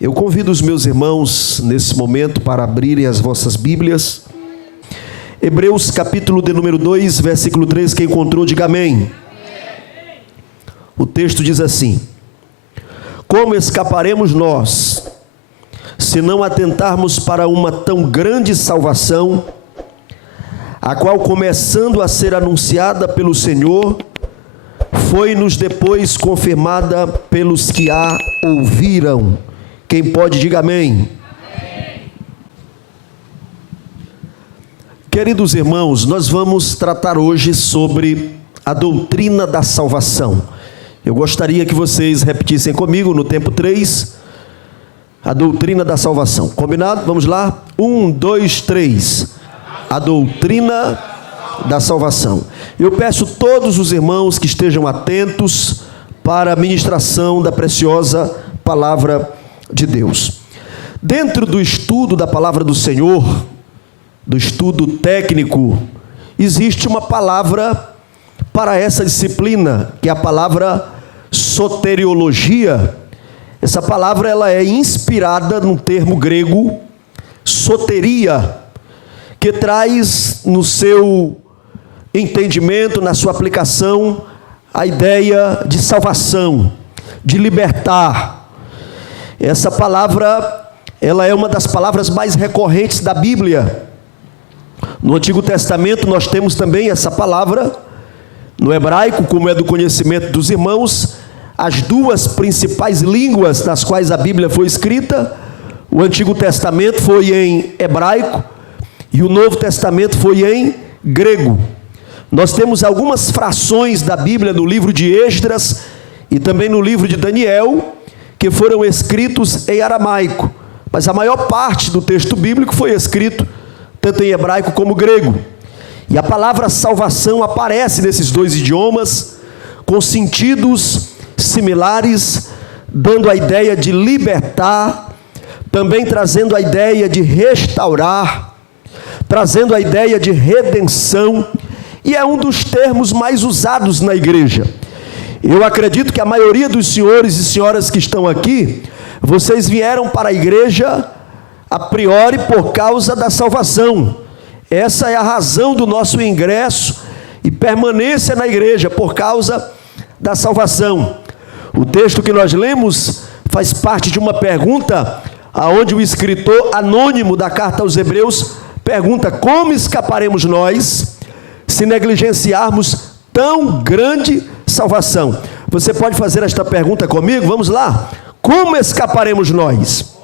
Eu convido os meus irmãos nesse momento para abrirem as vossas Bíblias. Hebreus capítulo de número 2, versículo 3, quem encontrou, diga amém. O texto diz assim: como escaparemos nós, se não atentarmos para uma tão grande salvação, a qual, começando a ser anunciada pelo Senhor, foi-nos depois confirmada pelos que a ouviram. Quem pode, diga amém. Amém. Queridos irmãos, nós vamos tratar hoje sobre a doutrina da salvação. Eu gostaria que vocês repetissem comigo no tempo 3, a doutrina da salvação. Combinado? Vamos lá? 1, 2, 3. A doutrina da salvação. Eu peço a todos os irmãos que estejam atentos para a ministração da preciosa palavra de Deus. Dentro do estudo da palavra do Senhor, do estudo técnico, existe uma palavra para essa disciplina, que é a palavra soteriologia. Essa palavra ela é inspirada no termo grego soteria, que traz no seu entendimento, na sua aplicação, a ideia de salvação, de libertar. Essa palavra, ela é uma das palavras mais recorrentes da Bíblia. No Antigo Testamento nós temos também essa palavra, no hebraico, como é do conhecimento dos irmãos, as duas principais línguas nas quais a Bíblia foi escrita. O Antigo Testamento foi em hebraico e o Novo Testamento foi em grego. Nós temos algumas frações da Bíblia no livro de Esdras e também no livro de Daniel, que foram escritos em aramaico, mas a maior parte do texto bíblico foi escrito tanto em hebraico como grego. E a palavra salvação aparece nesses dois idiomas com sentidos similares, dando a ideia de libertar, também trazendo a ideia de restaurar, trazendo a ideia de redenção, e é um dos termos mais usados na igreja. Eu acredito que a maioria dos senhores e senhoras que estão aqui, vocês vieram para a igreja a priori por causa da salvação. Essa é a razão do nosso ingresso e permanência na igreja, por causa da salvação. O texto que nós lemos faz parte de uma pergunta, aonde o escritor anônimo da carta aos Hebreus pergunta: como escaparemos nós se negligenciarmos tão grande salvação? Você pode fazer esta pergunta comigo? Vamos lá. Como escaparemos nós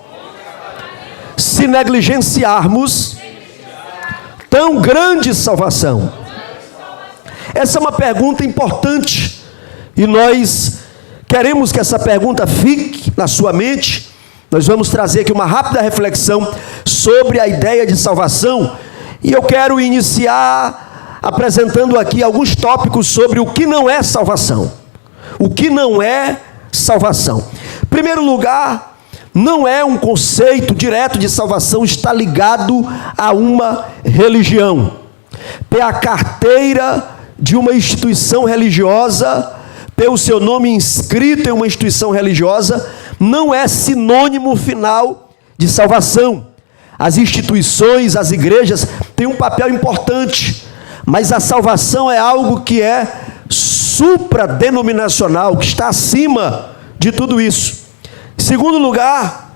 se negligenciarmos tão grande salvação? Essa é uma pergunta importante e nós queremos que essa pergunta fique na sua mente. Nós vamos trazer aqui uma rápida reflexão sobre a ideia de salvação e eu quero iniciar apresentando aqui alguns tópicos sobre o que não é salvação. O que não é salvação? Em primeiro lugar, não é um conceito direto de salvação, está ligado a uma religião. Ter a carteira de uma instituição religiosa, ter o seu nome inscrito em uma instituição religiosa, não é sinônimo final de salvação. As instituições, as igrejas têm um papel importante, mas a salvação é algo que é supradenominacional, que está acima de tudo isso. Em segundo lugar,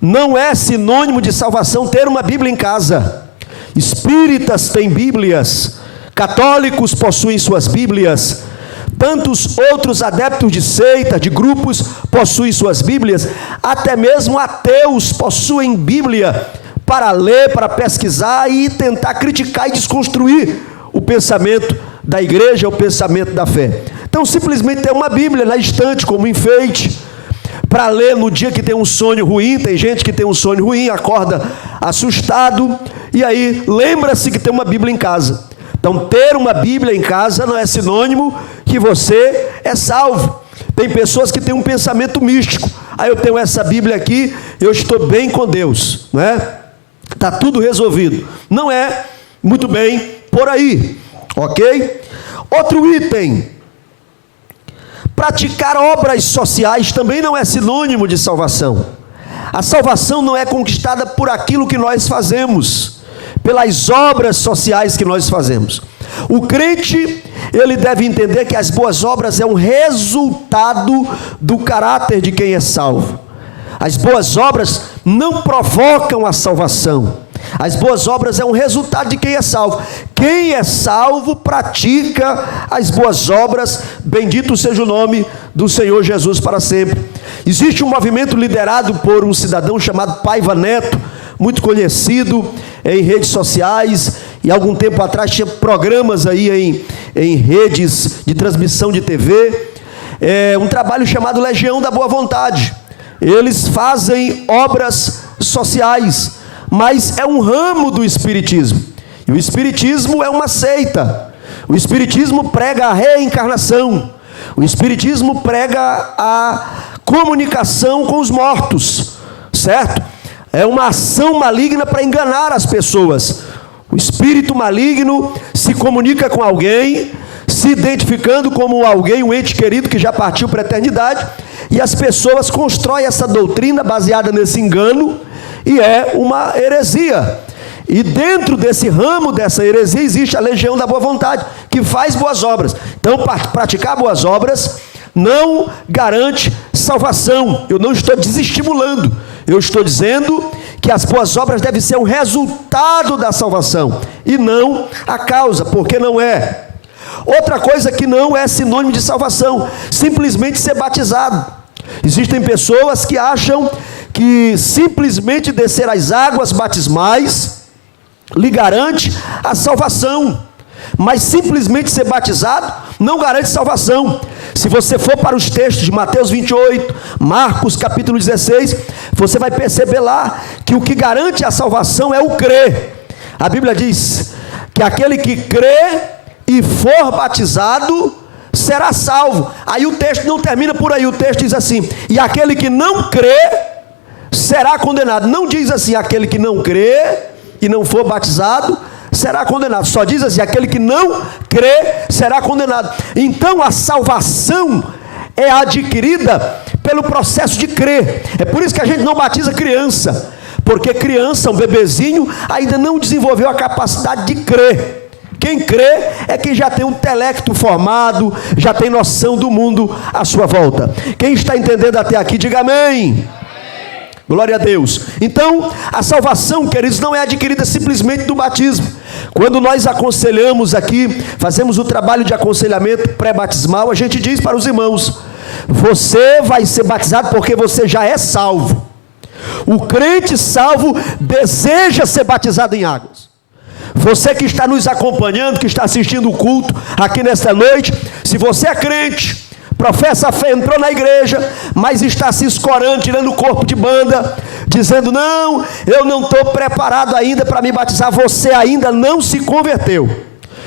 não é sinônimo de salvação ter uma Bíblia em casa. Espíritas têm Bíblias, católicos possuem suas Bíblias, tantos outros adeptos de seita, de grupos, possuem suas Bíblias, até mesmo ateus possuem Bíblia para ler, para pesquisar e tentar criticar e desconstruir o pensamento da igreja, o pensamento da fé. Então, simplesmente ter uma Bíblia na estante como enfeite, para ler no dia que tem um sonho ruim. Tem gente que tem um sonho ruim, acorda assustado, e aí lembra-se que tem uma Bíblia em casa. Então, ter uma Bíblia em casa não é sinônimo que você é salvo. Tem pessoas que têm um pensamento místico: aí eu tenho essa Bíblia aqui, eu estou bem com Deus, não é? Está tudo resolvido. Não é muito bem por aí, ok? Outro item: praticar obras sociais também não é sinônimo de salvação. A salvação não é conquistada por aquilo que nós fazemos, pelas obras sociais que nós fazemos. O crente, ele deve entender que as boas obras é um resultado do caráter de quem é salvo. As boas obras não provocam a salvação. As boas obras é um resultado de quem é salvo. Quem é salvo pratica as boas obras. Bendito seja o nome do Senhor Jesus para sempre. Existe um movimento liderado por um cidadão chamado Paiva Neto, muito conhecido em redes sociais, e algum tempo atrás tinha programas aí em redes de transmissão de TV, um trabalho chamado Legião da Boa Vontade. Eles fazem obras sociais, mas é um ramo do espiritismo, e o espiritismo é uma seita. O espiritismo prega a reencarnação, o espiritismo prega a comunicação com os mortos, certo? É uma ação maligna para enganar as pessoas. O espírito maligno se comunica com alguém, se identificando como alguém, um ente querido que já partiu para a eternidade, e as pessoas constroem essa doutrina baseada nesse engano, e é uma heresia. E dentro desse ramo, dessa heresia, existe a Legião da Boa Vontade, que faz boas obras. Então, praticar boas obras não garante salvação. Eu não estou desestimulando, eu estou dizendo que as boas obras devem ser um resultado da salvação, e não a causa, porque não é. Outra coisa que não é sinônimo de salvação, simplesmente ser batizado. Existem pessoas que acham que simplesmente descer as águas batismais lhe garante a salvação, mas simplesmente ser batizado não garante salvação. Se você for para os textos de Mateus 28, Marcos capítulo 16, você vai perceber lá que o que garante a salvação é o crer. A Bíblia diz que aquele que crê e for batizado será salvo. Aí o texto não termina por aí, o texto diz assim: e aquele que não crê será condenado. Não diz assim, aquele que não crê e não for batizado será condenado. Só diz assim, aquele que não crê será condenado. Então a salvação é adquirida pelo processo de crer. É por isso que a gente não batiza criança, porque criança, um bebezinho, ainda não desenvolveu a capacidade de crer. Quem crê é quem já tem um intelecto formado, já tem noção do mundo à sua volta. Quem está entendendo até aqui, diga amém. Glória a Deus. Então, a salvação, queridos, não é adquirida simplesmente do batismo. Quando nós aconselhamos aqui, fazemos o trabalho de aconselhamento pré-batismal, a gente diz para os irmãos: você vai ser batizado porque você já é salvo. O crente salvo deseja ser batizado em águas. Você que está nos acompanhando, que está assistindo o culto aqui nesta noite, se você é crente, professa a fé, entrou na igreja, mas está se escorando, tirando o corpo de banda, dizendo: não, eu não estou preparado ainda para me batizar. Você ainda não se converteu.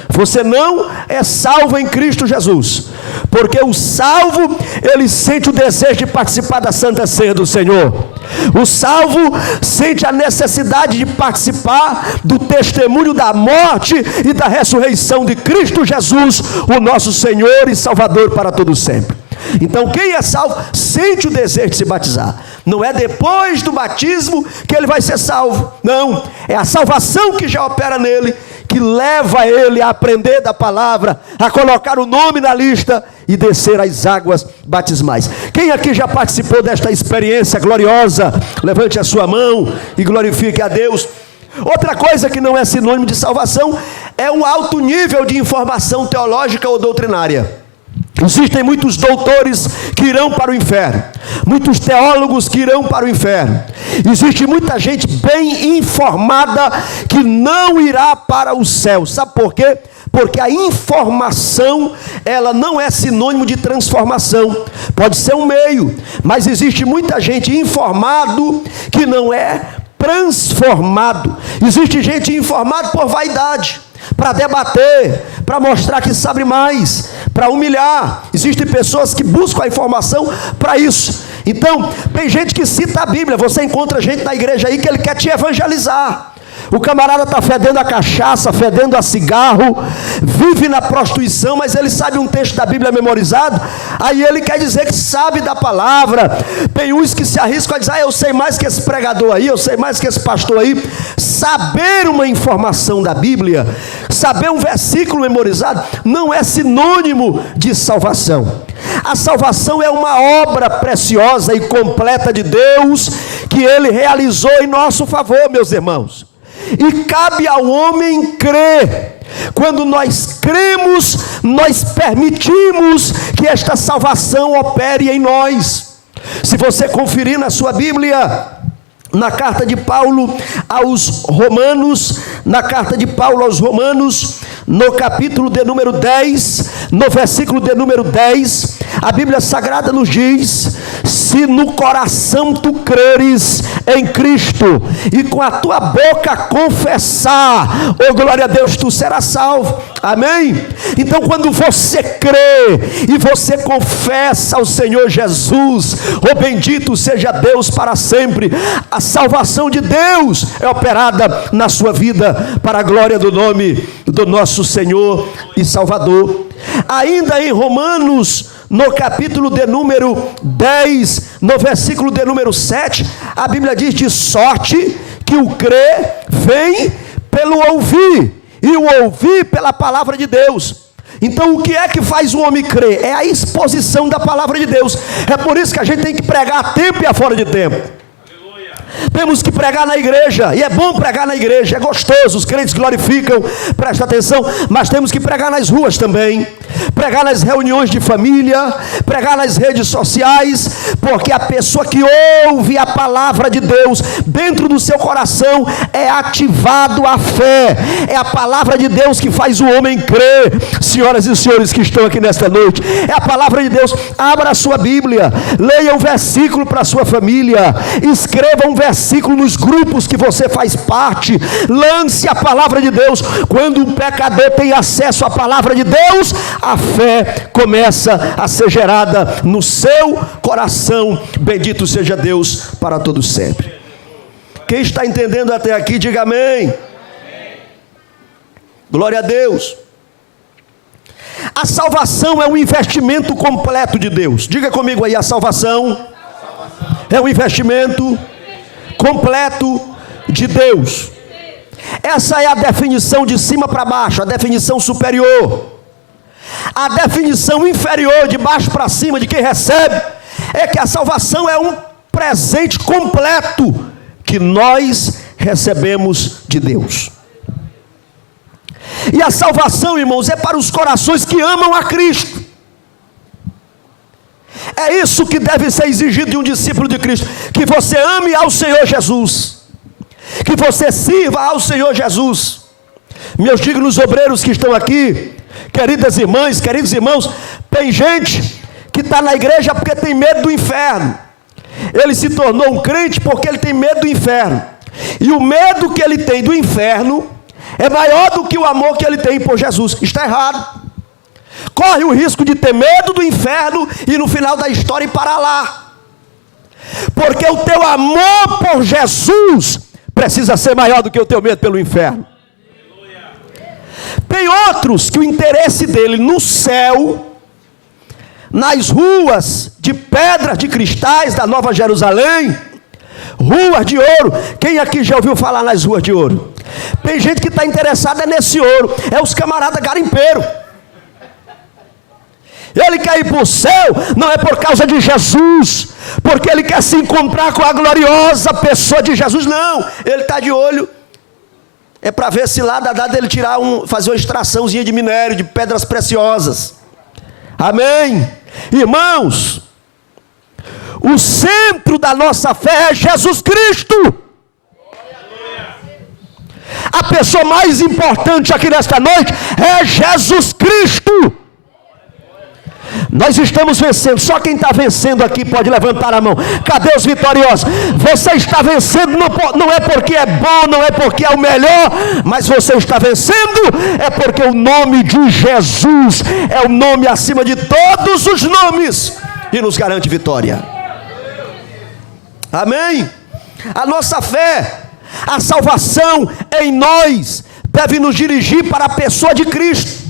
Você não é salvo em Cristo Jesus, porque o salvo, ele sente o desejo de participar da Santa Ceia do Senhor. O salvo sente a necessidade de participar do testemunho da morte e da ressurreição de Cristo Jesus, o nosso Senhor e Salvador para todo sempre. Então quem é salvo sente o desejo de se batizar. Não é depois do batismo que ele vai ser salvo, não, é a salvação que já opera nele, que leva ele a aprender da palavra, a colocar o nome na lista e descer as águas batismais. Quem aqui já participou desta experiência gloriosa? Levante a sua mão e glorifique a Deus. Outra coisa que não é sinônimo de salvação é um alto nível de informação teológica ou doutrinária. Existem muitos doutores que irão para o inferno, muitos teólogos que irão para o inferno. Existe muita gente bem informada que não irá para o céu. Sabe por quê? Porque a informação, ela não é sinônimo de transformação. Pode ser um meio, mas existe muita gente informado que não é transformado. Existe gente informada por vaidade, para debater, para mostrar que sabe mais, para humilhar. Existem pessoas que buscam a informação para isso. Então, tem gente que cita a Bíblia. Você encontra gente na igreja aí que ele quer te evangelizar. O camarada está fedendo a cachaça, fedendo a cigarro, vive na prostituição, mas ele sabe um texto da Bíblia memorizado, aí ele quer dizer que sabe da palavra. Tem uns que se arriscam a dizer, eu sei mais que esse pregador aí, eu sei mais que esse pastor aí. Saber uma informação da Bíblia, saber um versículo memorizado, não é sinônimo de salvação. A salvação é uma obra preciosa e completa de Deus, que Ele realizou em nosso favor, meus irmãos. E cabe ao homem crer. Quando nós cremos, nós permitimos que esta salvação opere em nós. Se você conferir na sua Bíblia, na carta de Paulo aos Romanos, no capítulo de número 10, no versículo de número 10, a Bíblia Sagrada nos diz: se no coração tu creres em Cristo, e com a tua boca confessar, oh glória a Deus, tu serás salvo. Amém? Então quando você crê, e você confessa ao Senhor Jesus, oh bendito seja Deus para sempre, a salvação de Deus é operada na sua vida, para a glória do nome do nosso Senhor e Salvador. Ainda em Romanos, no capítulo de número 10, no versículo de número 7, a Bíblia diz: de sorte que o crer vem pelo ouvir, e o ouvir pela palavra de Deus. Então o que é que faz o homem crer? É a exposição da palavra de Deus. É por isso que a gente tem que pregar a tempo e a fora de tempo. Temos que pregar na igreja, e é bom pregar na igreja, é gostoso, os crentes glorificam, presta atenção, mas temos que pregar nas ruas também, pregar nas reuniões de família, pregar nas redes sociais, porque a pessoa que ouve a palavra de Deus dentro do seu coração, é ativado a fé, é a palavra de Deus que faz o homem crer. Senhoras e senhores que estão aqui nesta noite, é a palavra de Deus. Abra a sua Bíblia, leia um versículo para a sua família, escreva um versículo nos grupos que você faz parte, lance a palavra de Deus. Quando um pecador tem acesso à palavra de Deus, a fé começa a ser gerada no seu coração. Bendito seja Deus para todo sempre. Quem está entendendo até aqui, diga amém. Glória a Deus. A salvação é um investimento completo de Deus. Diga comigo aí, a salvação é um investimento completo de Deus. Essa é a definição de cima para baixo, a definição superior. A definição inferior, de baixo para cima, de quem recebe, é que a salvação é um presente completo que nós recebemos de Deus. E a salvação, irmãos, é para os corações que amam a Cristo. É isso que deve ser exigido de um discípulo de Cristo, que você ame ao Senhor Jesus, que você sirva ao Senhor Jesus. Meus dignos obreiros que estão aqui, queridas irmãs, queridos irmãos, tem gente que está na igreja porque tem medo do inferno. Ele se tornou um crente porque ele tem medo do inferno, e o medo que ele tem do inferno é maior do que o amor que ele tem por Jesus. Está errado. Corre o risco de ter medo do inferno e no final da história ir para lá, porque o teu amor por Jesus precisa ser maior do que o teu medo pelo inferno. Tem outros que o interesse dele no céu, nas ruas de pedras, de cristais da Nova Jerusalém, ruas de ouro. Quem aqui já ouviu falar nas ruas de ouro? Tem gente que está interessada nesse ouro, é os camaradas garimpeiros. Ele quer ir para o céu, não é por causa de Jesus, porque ele quer se encontrar com a gloriosa pessoa de Jesus, não. Ele está de olho, é para ver se lá dá dele tirar fazer uma extraçãozinha de minério, de pedras preciosas. Amém? Irmãos, o centro da nossa fé é Jesus Cristo. A pessoa mais importante aqui nesta noite é Jesus Cristo. Nós estamos vencendo. Só quem está vencendo aqui pode levantar a mão. Cadê os vitoriosos? Você está vencendo não é porque é bom, não é porque é o melhor, mas você está vencendo é porque o nome de Jesus é o nome acima de todos os nomes e nos garante vitória. Amém? A nossa fé A salvação em nós deve nos dirigir para a pessoa de Cristo.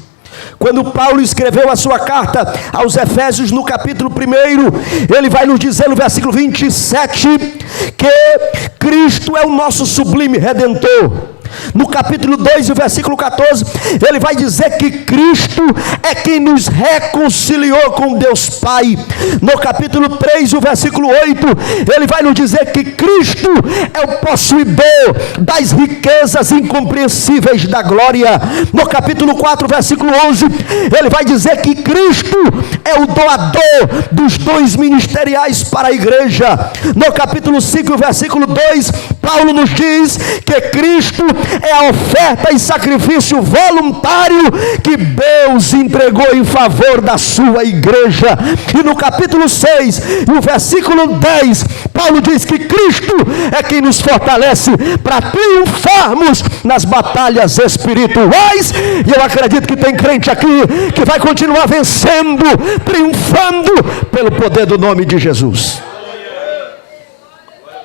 Quando Paulo escreveu a sua carta aos Efésios, no capítulo 1, ele vai nos dizer no versículo 27, que Cristo é o nosso sublime Redentor. No capítulo 2, versículo 14, ele vai dizer que Cristo é quem nos reconciliou com Deus Pai. No capítulo 3, o versículo 8, ele vai nos dizer que Cristo é o possuidor das riquezas incompreensíveis da glória. No capítulo 4, versículo 11, ele vai dizer que Cristo é o doador dos dons ministeriais para a igreja. No capítulo 5, versículo 2, Paulo nos diz que Cristo é a oferta e sacrifício voluntário que Deus entregou em favor da sua igreja. E no capítulo 6, no versículo 10, Paulo diz que Cristo é quem nos fortalece para triunfarmos nas batalhas espirituais. E eu acredito que tem crente aqui que vai continuar vencendo, triunfando pelo poder do nome de Jesus.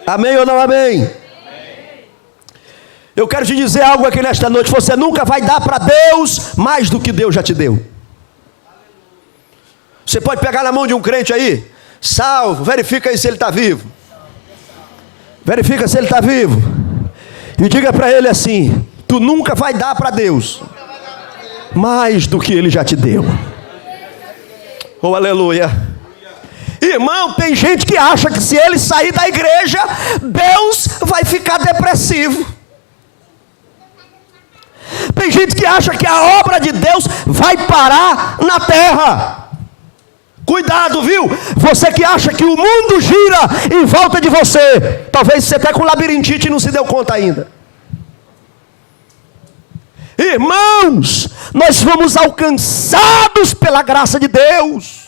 Amém ou não amém? Eu quero te dizer algo aqui nesta noite: você nunca vai dar para Deus mais do que Deus já te deu. Você pode pegar na mão de um crente aí, salvo, verifica aí se ele está vivo. Verifica se ele está vivo. E diga para ele assim: tu nunca vai dar para Deus mais do que ele já te deu. Oh, aleluia. Irmão, tem gente que acha que se ele sair da igreja, Deus vai ficar depressivo. Tem gente que acha que a obra de Deus vai parar na terra. Cuidado, viu? Você que acha que o mundo gira em volta de você, talvez você esteja com labirintite e não se deu conta ainda. Irmãos, nós fomos alcançados pela graça de Deus.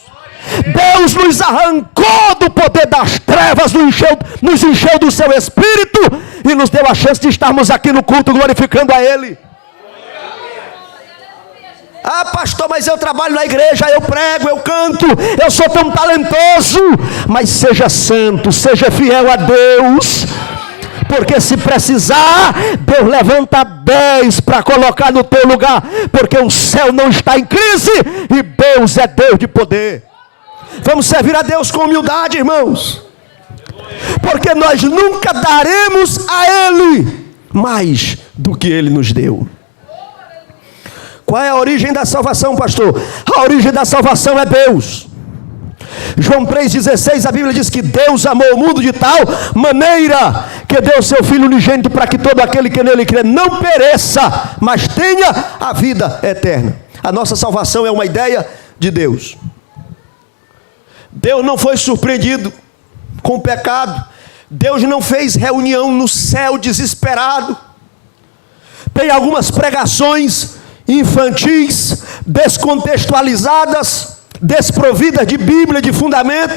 Deus nos arrancou do poder das trevas, nos encheu do seu Espírito e nos deu a chance de estarmos aqui no culto glorificando a Ele. Ah, pastor, mas eu trabalho na igreja, eu prego, eu canto, eu sou tão talentoso. Mas seja santo, seja fiel a Deus, porque se precisar, Deus levanta 10 para colocar no teu lugar, porque o céu não está em crise e Deus é Deus de poder. Vamos servir a Deus com humildade, irmãos, porque nós nunca daremos a Ele mais do que Ele nos deu. Qual é a origem da salvação, pastor? A origem da salvação é Deus. João 3,16, a Bíblia diz que Deus amou o mundo de tal maneira que deu seu Filho unigênito para que todo aquele que nele crê não pereça, mas tenha a vida eterna. A nossa salvação é uma ideia de Deus. Deus não foi surpreendido com o pecado. Deus não fez reunião no céu desesperado. Tem algumas pregações infantis, descontextualizadas, desprovidas de Bíblia, de fundamento,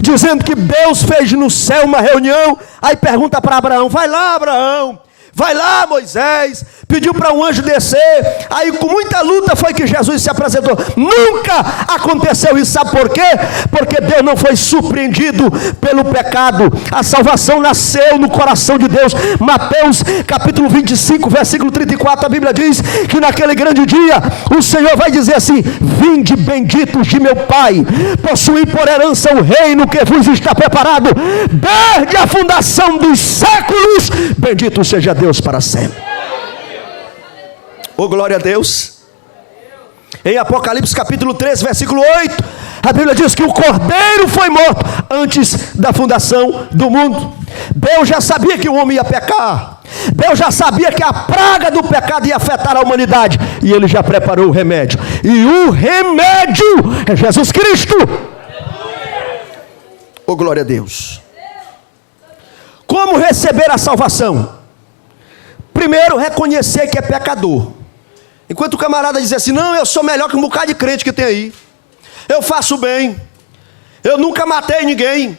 dizendo que Deus fez no céu uma reunião. Aí pergunta para Abraão: vai lá, Abraão, vai lá, Moisés. Pediu para um anjo descer. Aí com muita luta foi que Jesus se apresentou. Nunca aconteceu isso. Sabe por quê? Porque Deus não foi surpreendido pelo pecado. A salvação nasceu no coração de Deus. Mateus capítulo 25, versículo 34, a Bíblia diz que naquele grande dia o Senhor vai dizer assim: vinde benditos de meu Pai, possuí por herança o reino que vos está preparado desde a fundação dos séculos. Bendito seja Deus para sempre. Oh, glória a Deus. Em Apocalipse capítulo 13, versículo 8, a Bíblia diz que o Cordeiro foi morto antes da fundação do mundo. Deus já sabia que o homem ia pecar. Deus já sabia que a praga do pecado ia afetar a humanidade. E Ele já preparou o remédio. E o remédio é Jesus Cristo. Oh, glória a Deus. Como receber a salvação? Primeiro, reconhecer que é pecador. Enquanto o camarada diz assim: não, eu sou melhor que um bocado de crente que tem aí, eu faço bem, eu nunca matei ninguém,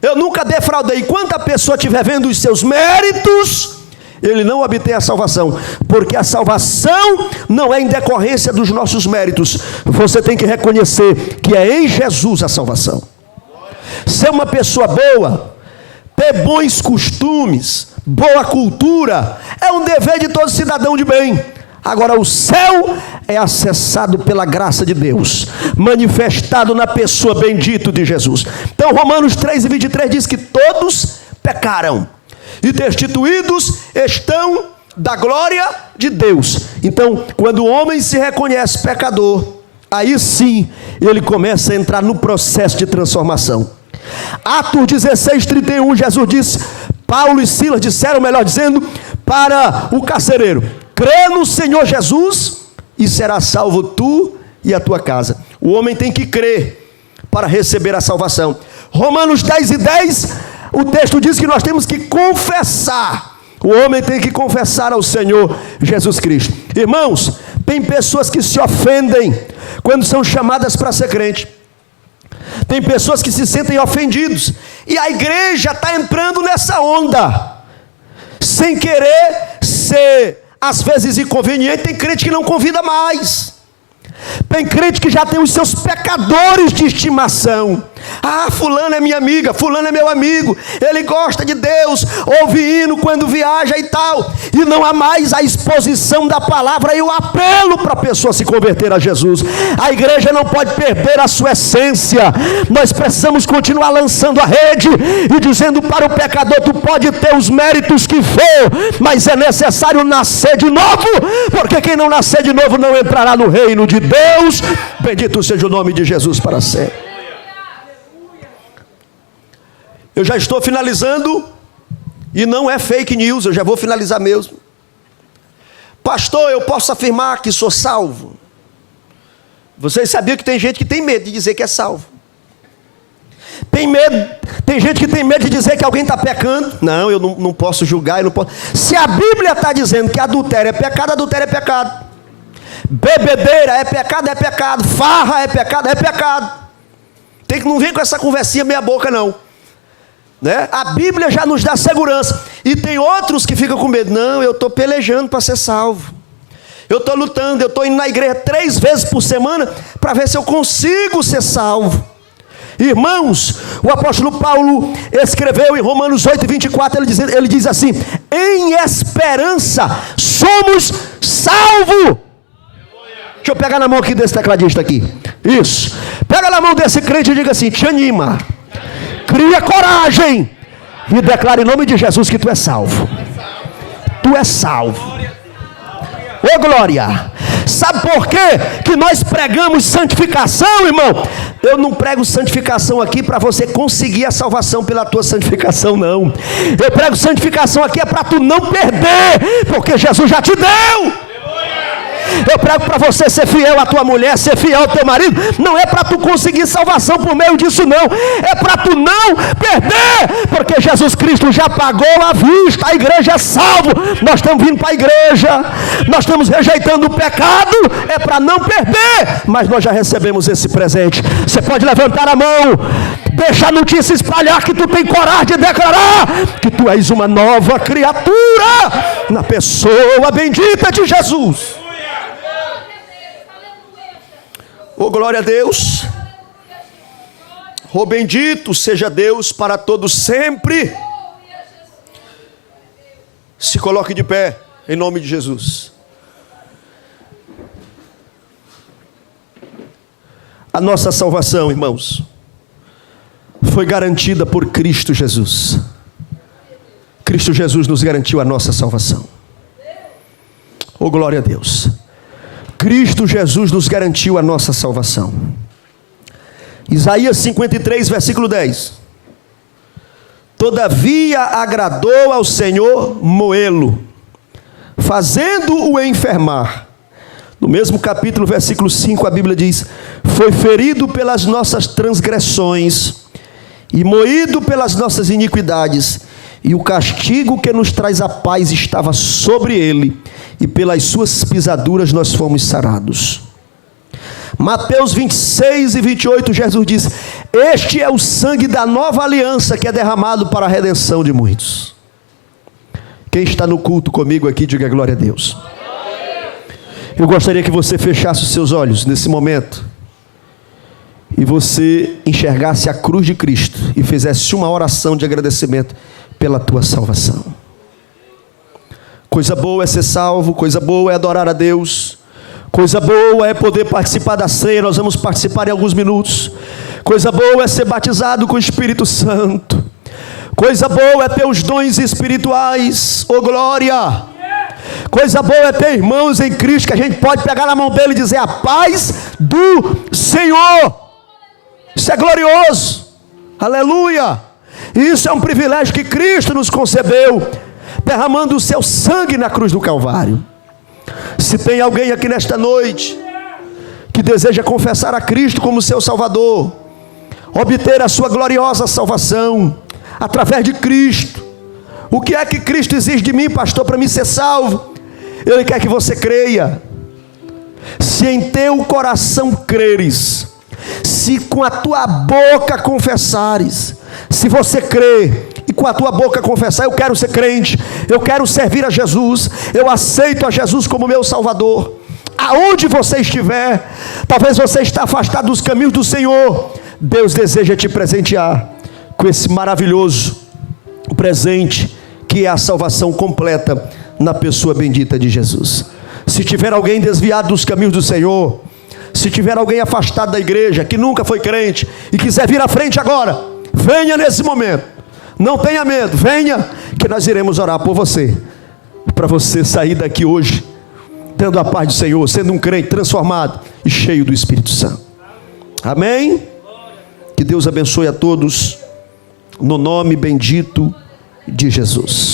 eu nunca defraudei. Enquanto a pessoa estiver vendo os seus méritos, ele não obtém a salvação, porque a salvação não é em decorrência dos nossos méritos. Você tem que reconhecer que é em Jesus a salvação. Ser uma pessoa boa, ter bons costumes, boa cultura, é um dever de todo cidadão de bem. Agora, o céu é acessado pela graça de Deus, manifestado na pessoa bendita de Jesus. Então, Romanos 3:23 diz que todos pecaram e destituídos estão da glória de Deus. Então, quando o homem se reconhece pecador, aí sim ele começa a entrar no processo de transformação. Atos 16:31, Jesus disse, Paulo e Silas disseram, melhor dizendo, para o carcereiro: crê no Senhor Jesus e será salvo tu e a tua casa. O homem tem que crer para receber a salvação. Romanos 10:10, o texto diz que nós temos que confessar. O homem tem que confessar ao Senhor Jesus Cristo. Irmãos, tem pessoas que se ofendem quando são chamadas para ser crente. Tem pessoas que se sentem ofendidos, e a igreja está entrando nessa onda, sem querer ser, às vezes, inconveniente. Tem crente que não convida mais. Tem crente que já tem os seus pecadores de estimação. Ah, fulano é minha amiga, fulano é meu amigo, ele gosta de Deus, ouve hino quando viaja e tal. E não há mais a exposição da palavra e o apelo para a pessoa se converter a Jesus. A igreja não pode perder a sua essência. Nós precisamos continuar lançando a rede e dizendo para o pecador: tu pode ter os méritos que for, mas é necessário nascer de novo, porque quem não nascer de novo não entrará no reino de Deus. Bendito seja o nome de Jesus para sempre. Eu já estou finalizando, e não é fake news, eu já vou finalizar mesmo. Pastor, eu posso afirmar que sou salvo? Vocês sabiam que tem gente que tem medo de dizer que é salvo? Tem gente que tem medo de dizer que alguém está pecando. Não, eu não posso julgar, eu não posso. Se a Bíblia está dizendo que adultério é pecado, adultério é pecado. Bebedeira é pecado, farra é pecado. Tem que não vir com essa conversinha meia boca não. Né? A Bíblia já nos dá segurança. E tem outros que ficam com medo. Não, eu estou pelejando para ser salvo. Eu estou lutando, eu estou indo na igreja 3 vezes por semana para ver se eu consigo ser salvo. Irmãos, o apóstolo Paulo escreveu em Romanos 8:24, ele diz assim: em esperança somos salvos. Deixa eu pegar na mão aqui desse tecladista aqui. Isso. Pega na mão desse crente e diga assim: te anima, cria coragem e declara em nome de Jesus que tu és salvo. Tu és salvo. Ô glória! Sabe por quê que nós pregamos santificação, irmão? Eu não prego santificação aqui para você conseguir a salvação pela tua santificação, não. Eu prego santificação aqui é para tu não perder, porque Jesus já te deu. Eu prego para você ser fiel à tua mulher, ser fiel ao teu marido. Não é para tu conseguir salvação por meio disso não. É para tu não perder, porque Jesus Cristo já pagou à vista. A igreja é salvo. Nós estamos vindo para a igreja, nós estamos rejeitando o pecado. É para não perder, mas nós já recebemos esse presente. Você pode levantar a mão, deixa a notícia espalhar que tu tem coragem de declarar que tu és uma nova criatura na pessoa bendita de Jesus. Oh, glória a Deus. Oh, bendito seja Deus para todos sempre. Se coloque de pé em nome de Jesus. A nossa salvação, irmãos, foi garantida por Cristo Jesus. Cristo Jesus nos garantiu a nossa salvação. Oh, glória a Deus. Cristo Jesus nos garantiu a nossa salvação. Isaías 53, versículo 10. Todavia agradou ao Senhor moê-lo, fazendo-o enfermar. No mesmo capítulo, versículo 5, a Bíblia diz: foi ferido pelas nossas transgressões e moído pelas nossas iniquidades, e o castigo que nos traz a paz estava sobre ele, e pelas suas pisaduras nós fomos sarados. Mateus 26:28, Jesus diz: este é o sangue da nova aliança que é derramado para a redenção de muitos. Quem está no culto comigo aqui, diga glória a Deus. Eu gostaria que você fechasse os seus olhos nesse momento e você enxergasse a cruz de Cristo e fizesse uma oração de agradecimento pela tua salvação. Coisa boa é ser salvo, coisa boa é adorar a Deus, coisa boa é poder participar da ceia. Nós vamos participar em alguns minutos. Coisa boa é ser batizado com o Espírito Santo. Coisa boa é ter os dons espirituais. Oh glória! Coisa boa é ter irmãos em Cristo que a gente pode pegar na mão dele e dizer: a paz do Senhor. Isso é glorioso. Aleluia! Isso é um privilégio que Cristo nos concedeu, derramando o seu sangue na cruz do Calvário. Se tem alguém aqui nesta noite que deseja confessar a Cristo como seu Salvador, obter a sua gloriosa salvação através de Cristo. O que é que Cristo exige de mim, pastor, para me ser salvo? Ele quer que você creia. Se em teu coração creres, se com a tua boca confessares, se você crê e com a tua boca confessar: eu quero ser crente, eu quero servir a Jesus, eu aceito a Jesus como meu Salvador. Aonde você estiver, talvez você está afastado dos caminhos do Senhor, Deus deseja te presentear com esse maravilhoso presente, que é a salvação completa na pessoa bendita de Jesus. Se tiver alguém desviado dos caminhos do Senhor, se tiver alguém afastado da igreja, que nunca foi crente e quiser vir à frente agora, venha nesse momento, não tenha medo, venha, que nós iremos orar por você, para você sair daqui hoje tendo a paz do Senhor, sendo um crente transformado e cheio do Espírito Santo. Amém? Que Deus abençoe a todos, no nome bendito de Jesus.